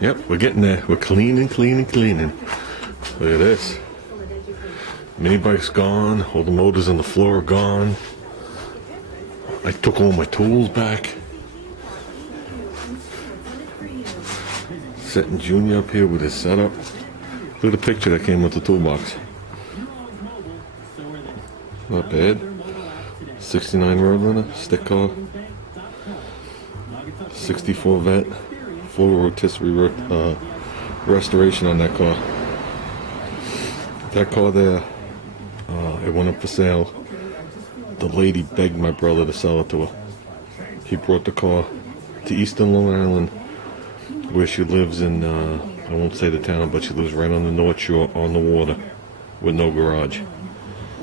Yep, we're getting there. We're cleaning. Look at this. Mini bike's gone. All the motors on the floor are gone. I took all my tools back. Setting Junior up here with his setup. Look at the picture that came with the toolbox. Not bad. 69 Roadrunner, stick car. 64 Vet. Full rotisserie restoration on that car. That car there, it went up for sale. The lady begged my brother to sell it to her. He brought the car to Eastern Long Island, where she lives in, I won't say the town, but she lives right on the North Shore on the water with no garage.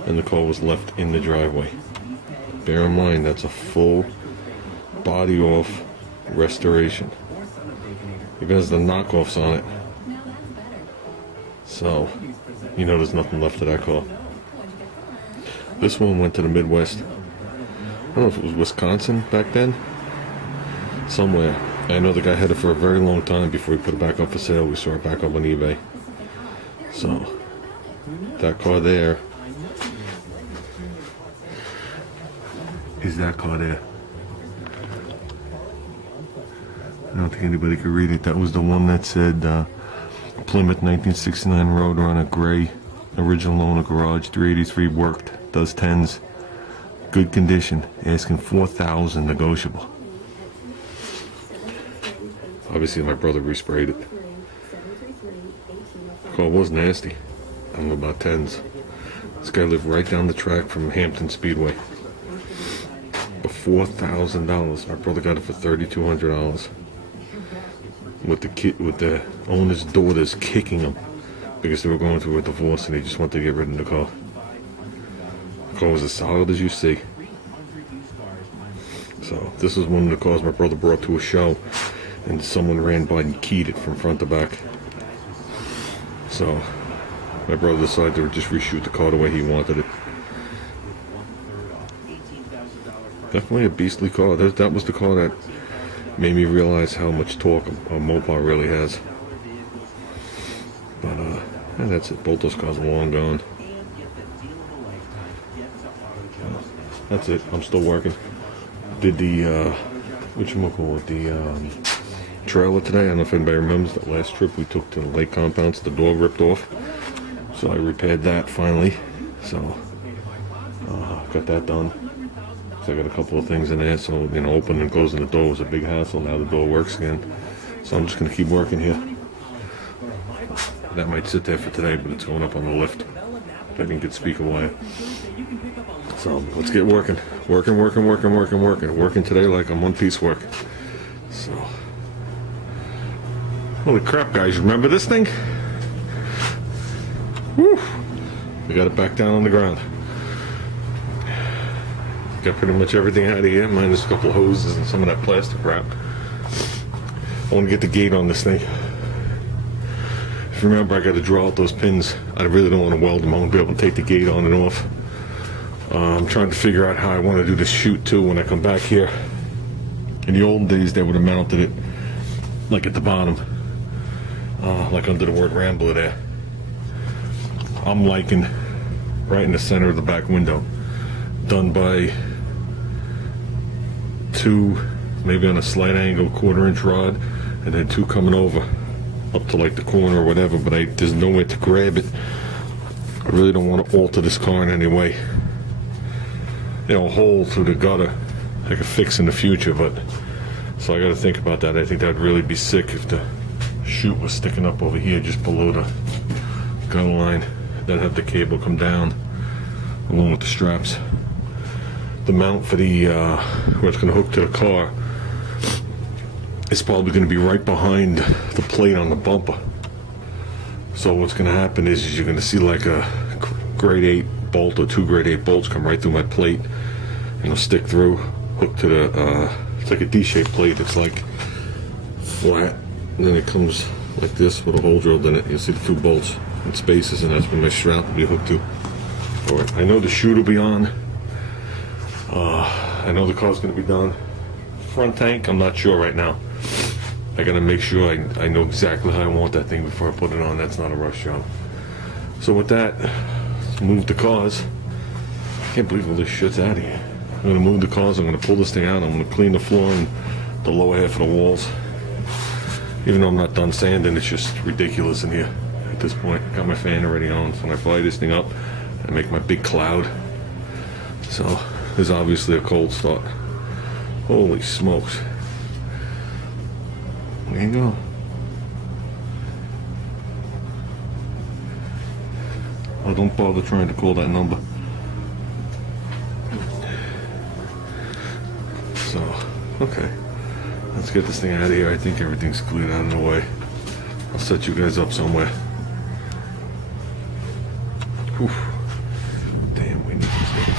And the car was left in the driveway. Bear in mind, that's a full body off restoration. Even has the knockoffs on it. So, you know there's nothing left of that car. This one went to the Midwest. I don't know if it was Wisconsin back then. Somewhere. I know the guy had it for a very long time before he put it back up for sale. We saw it back up on eBay. So, that car there is that car there. I don't think anybody could read it. That was the one that said Plymouth 1969 Roadrunner gray, original owner garage, 383 worked, does 10s, good condition, asking $4,000 negotiable. Obviously my brother resprayed it. The car was nasty. I don't know about 10s. This guy lived right down the track from Hampton Speedway. For $4,000. My brother got it for $3,200. With the owner's daughters kicking him because they were going through a divorce and they just wanted to get rid of the car. The car was as solid as you see. So this is one of the cars my brother brought to a show, and someone ran by and keyed it from front to back. So my brother decided to just reshoot the car the way he wanted it. Definitely a beastly car. That was the car that made me realize how much torque a Mopar really has. But and that's it. Both those cars are long gone. That's it. I'm still working. Did the whatchamacallit, the trailer today. I don't know if anybody remembers that last trip we took to the lake compounds. The door ripped off, so I repaired that finally. So got that done. So I got a couple of things in there, so opening and closing the door was a big hassle. Now the door works again, so I'm just going to keep working here. That might sit there for today, but it's going up on the lift. I didn't get speaker wire, so let's get working. Working today like I'm one piece work. So, holy crap, guys! Remember this thing? Woo! We got it back down on the ground. Got pretty much everything out of here, minus a couple of hoses and some of that plastic wrap. I want to get the gate on this thing. If you remember, I got to draw out those pins. I really don't want to weld them. I won't be able to take the gate on and off. I'm trying to figure out how I want to do the shoot too when I come back here. In the old days, they would have mounted it like at the bottom, like under the word Rambler there. I'm liking right in the center of the back window, done by two, maybe on a slight angle, 1/4 inch rod, and then two coming over up to like the corner or whatever, but there's nowhere to grab it. I really don't want to alter this car in any way. A hole through the gutter I could fix in the future, but so I got to think about that. I think that'd really be sick if the chute was sticking up over here just below the gun line, then have the cable come down along with the straps. The mount for the where it's going to hook to the car is probably going to be right behind the plate on the bumper. So what's going to happen is you're going to see like a grade 8 bolt or 2 grade 8 bolts come right through my plate and it'll stick through, hook to the it's like a D-shaped plate. It's like flat, and then it comes like this with a hole drilled in it. You'll see the 2 bolts and spaces, and that's where my strap will be hooked to. Alright, I know the chute will be on. I know the car's going to be done. Front tank, I'm not sure right now. I gotta make sure I know exactly how I want that thing before I put it on. That's not a rush job. So with that, let's move the cars. I can't believe all this shit's out of here. I'm gonna move the cars, I'm gonna pull this thing out, I'm gonna clean the floor and the lower half of the walls. Even though I'm not done sanding, it's just ridiculous in here at this point. Got my fan already on, so when I fire this thing up, I make my big cloud. So there's obviously a cold start. Holy smokes. There you go. Oh, don't bother trying to call that number. So, okay. Let's get this thing out of here. I think everything's cleared out of the way. I'll set you guys up somewhere. Whew. Damn, we need this thing.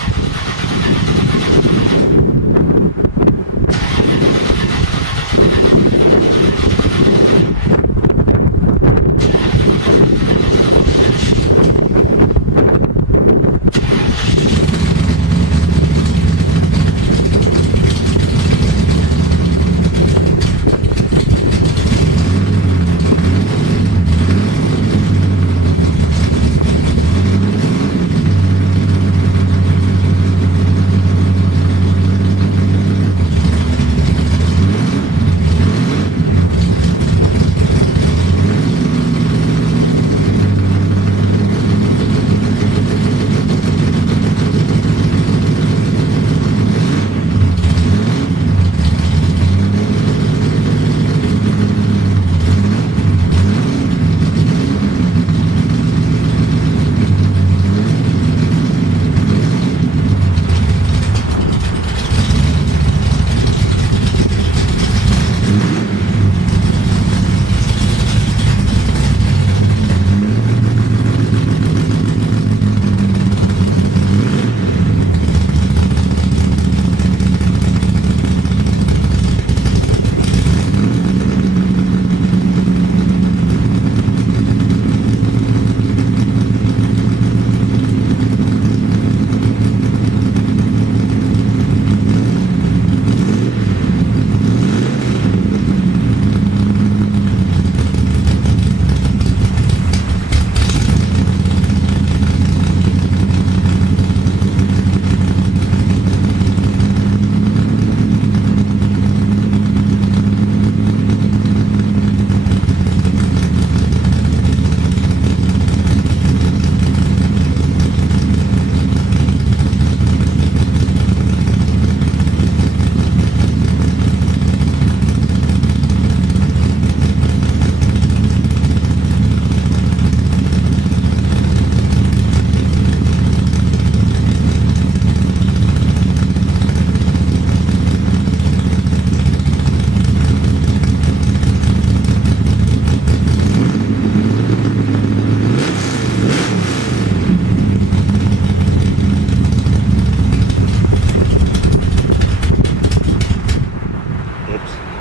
Oops.